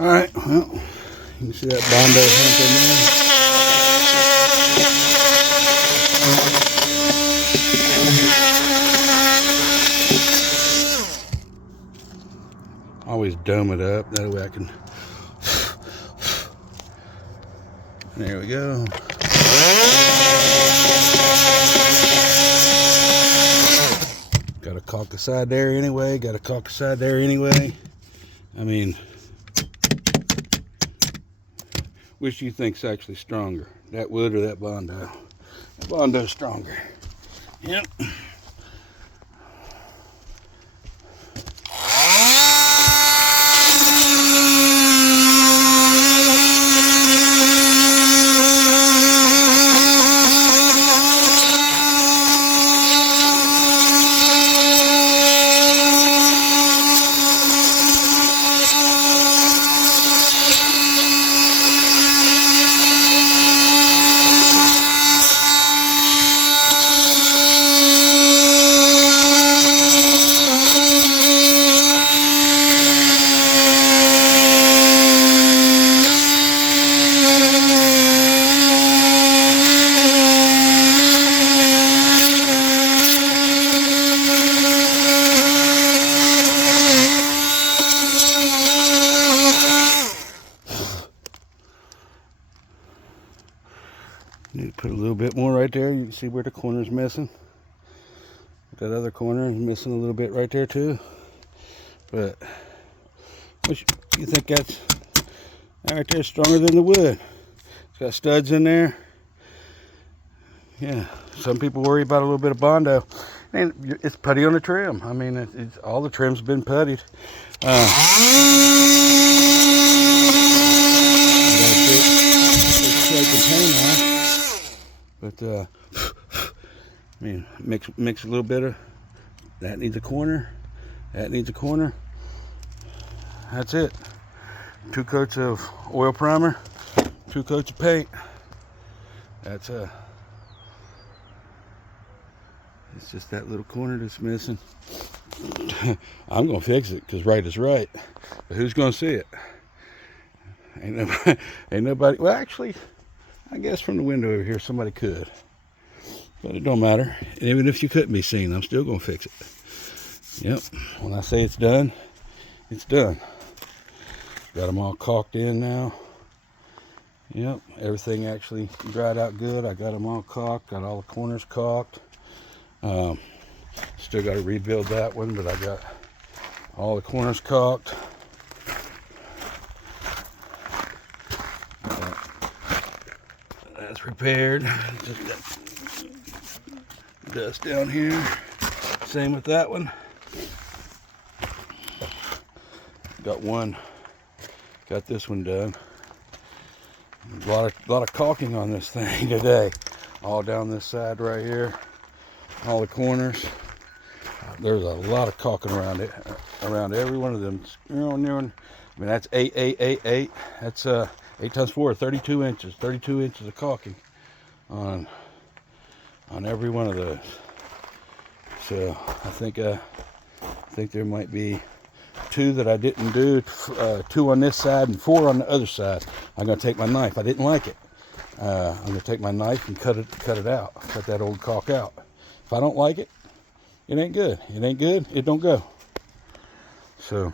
Alright, well, you can see that Bondo hump in there. Always dome it up, that way I can... There we go. Got to caulk the side there anyway, I mean, which do you think's actually stronger? That wood or that Bondo? That Bondo's stronger. Yep. Need to put a little bit more right there. You can see where the corner's missing. That other corner is missing a little bit right there too. But you think that right there is stronger than the wood? It's got studs in there. Yeah, some people worry about a little bit of Bondo. And it's putty on the trim. I mean, it's all the trim's been puttied. But I mean, mix a little bit of that. Needs a corner, that needs a corner. That's it. 2 coats of oil primer, 2 coats of paint. That's it's just that little corner that's missing. I'm gonna fix it because right is right, but who's gonna see it? Ain't nobody. Well, actually, I guess from the window over here somebody could, but it don't matter. And even if you couldn't be seen, I'm still gonna fix it. Yep, when I say it's done, it's done. Got them all caulked in now. Yep, everything actually dried out good. I got them all caulked, got all the corners caulked. Still got to rebuild that one, but I got all the corners caulked. That's repaired. Just got dust down here. Same with that one. Got this one done. A lot of caulking on this thing today. All down this side right here. All the corners. There's a lot of caulking around it, around every one of them. I mean, that's 8. That's 8 times 4, 32 inches. 32 inches of caulking on every one of those. So I think there might be 2 that I didn't do. 2 on this side and 4 on the other side. I'm gonna take my knife. I didn't like it. I'm gonna take my knife and cut it out. Cut that old caulk out. If I don't like it, it ain't good. It ain't good. It don't go. So